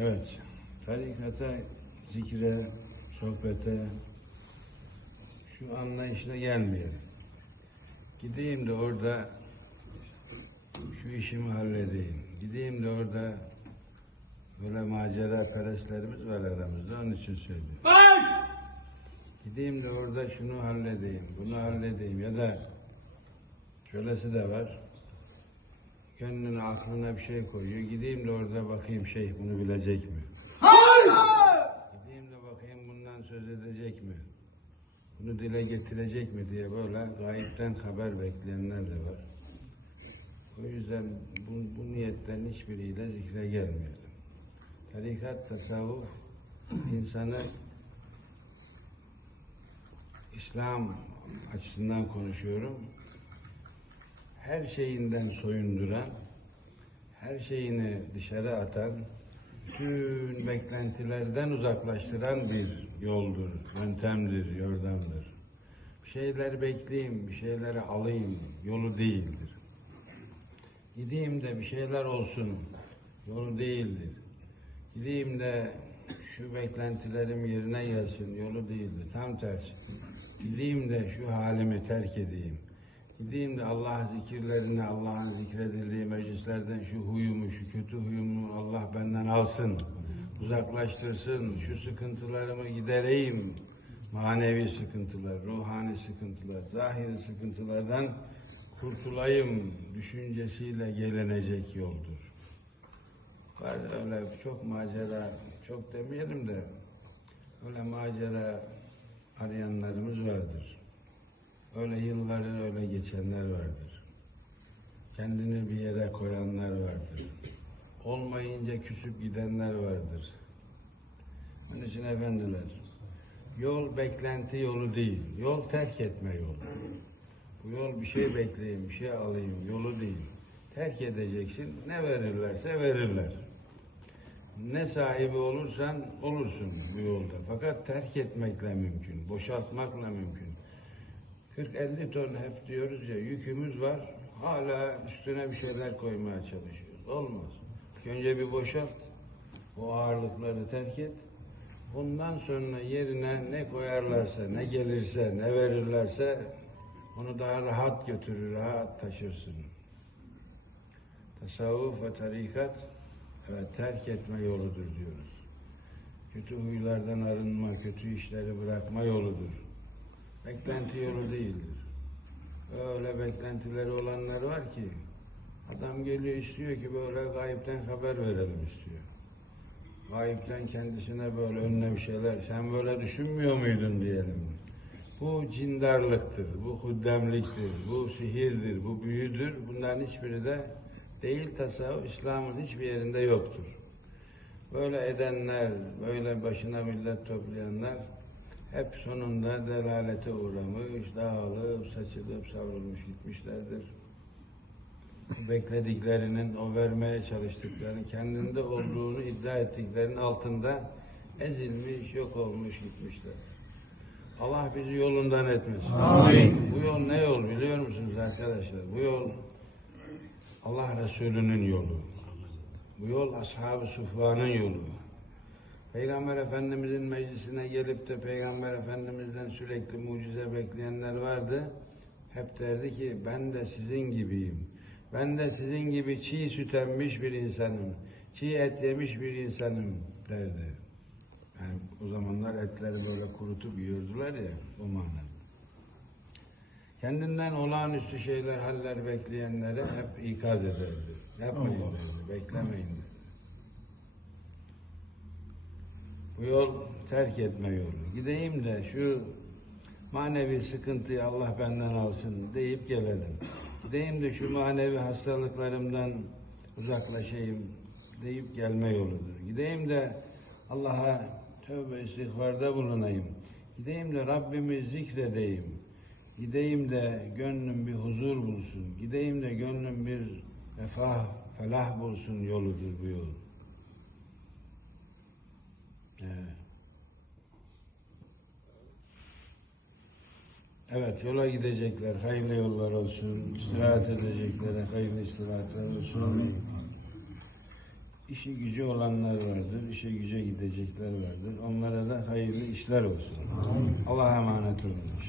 Evet. Tarikata, zikre, sohbete, şu anlayışla gelmeyelim. Gideyim de orada şu işimi halledeyim. Gideyim de orada böyle macera perestlerimiz var aramızda. Onun için söylüyorum. Gideyim de orada şunu halledeyim, bunu halledeyim ya da şöylesi de var. Gönlüne, aklına bir şey koyuyor. Gideyim de orada bakayım şey bunu bilecek mi? Gideyim de bakayım bundan söz edecek mi? Bunu dile getirecek mi diye böyle gayipten haber bekleyenler de var. O yüzden bu, bu niyetlerin hiçbiriyle zikre gelmeyelim. Tarikat, tasavvuf insanı İslam açısından konuşuyorum. Her şeyinden soyunduran, her şeyini dışarı atan, bütün beklentilerden uzaklaştıran bir yoldur, yöntemdir, yordamdır. Bir şeyler bekleyeyim, bir şeyleri alayım yolu değildir. Gideyim de bir şeyler olsun yolu değildir. Gideyim de şu beklentilerim yerine gelsin yolu değildir. Tam tersi. Gideyim de şu halimi terk edeyim. Gideyim de Allah zikirlerini, Allah'ın zikredildiği meclislerden şu huyumu, şu kötü huyumu Allah benden alsın. Uzaklaştırsın. Şu sıkıntılarımı gidereyim. Manevi sıkıntılar, ruhani sıkıntılar, zahiri sıkıntılardan kurtulayım düşüncesiyle gelinecek yoldur. Var öyle çok macera, çok demeyelim de öyle macera arayanlarımız vardır. Öyle yılları öyle geçenler vardır. Kendini bir yere koyanlar vardır. Olmayınca küsüp gidenler vardır. Onun için efendiler, yol beklenti yolu değil, yol terk etme yolu. Bu yol bir şey bekleyeyim, bir şey alayım yolu değil. Terk edeceksin, ne verirlerse verirler. Ne sahibi olursan olursun bu yolda. Fakat terk etmekle mümkün, boşaltmakla mümkün. 40-50 ton hep diyoruz ya yükümüz var. Hala üstüne bir şeyler koymaya çalışıyoruz. Olmaz. Önce bir boşalt. O ağırlıkları terk et. Bundan sonra yerine ne koyarlarsa, ne gelirse, ne verirlerse onu daha rahat götürür, rahat taşırsın. Tasavvuf ve tarikat evet terk etme yoludur diyoruz. Kötü huylardan arınma, kötü işleri bırakma yoludur. Beklenti yolu değildir. Öyle beklentileri olanlar var ki adam geliyor istiyor ki böyle gayipten haber verelim istiyor. Gayipten kendisine böyle önüne bir şeyler sen böyle düşünmüyor muydun diyelim. Bu cindarlıktır, bu huddemliktir, bu sihirdir, bu büyüdür. Bunların hiçbiri de değil tasavvuf, İslam'ın hiçbir yerinde yoktur. Böyle edenler, böyle başına millet toplayanlar hep sonunda delalete uğramış, dağılıp, saçılıp, savrulmuş gitmişlerdir. Beklediklerinin, o vermeye çalıştıklarının, kendinde olduğunu iddia ettiklerinin altında ezilmiş, yok olmuş gitmişler. Allah bizi yolundan etmesin. Amin. Bu yol ne yol biliyor musunuz arkadaşlar? Bu yol Allah Resulü'nün yolu. Bu yol Ashab-ı Suffa'nın yolu. Peygamber Efendimizin meclisine gelip de Peygamber Efendimiz'den sürekli mucize bekleyenler vardı. Hep derdi ki ben de sizin gibiyim. Ben de sizin gibi çiğ süt emmiş bir insanım. Çiğ et yemiş bir insanım derdi. Yani o zamanlar etleri böyle kurutup yiyordular ya o manada. Kendinden olağanüstü şeyler, haller bekleyenlere hep ikaz ederdi. Yapmayın derdi, beklemeyin dedi. Bu yol terk etme yolu. Gideyim de şu manevi sıkıntıyı Allah benden alsın deyip gelelim. Gideyim de şu manevi hastalıklarımdan uzaklaşayım deyip gelme yoludur. Gideyim de Allah'a tövbe istiğfarda bulunayım. Gideyim de Rabbimi zikredeyim. Gideyim de gönlüm bir huzur bulsun. Gideyim de gönlüm bir refah, felah bulsun yoludur bu yol. Evet. Evet yola gidecekler hayırlı yollar olsun. İstirahat edecekler hayırlı istirahatler olsun. işi gücü olanlar vardır, işe güce gidecekler vardır. Onlara da hayırlı işler olsun. Allah'a emanet olun.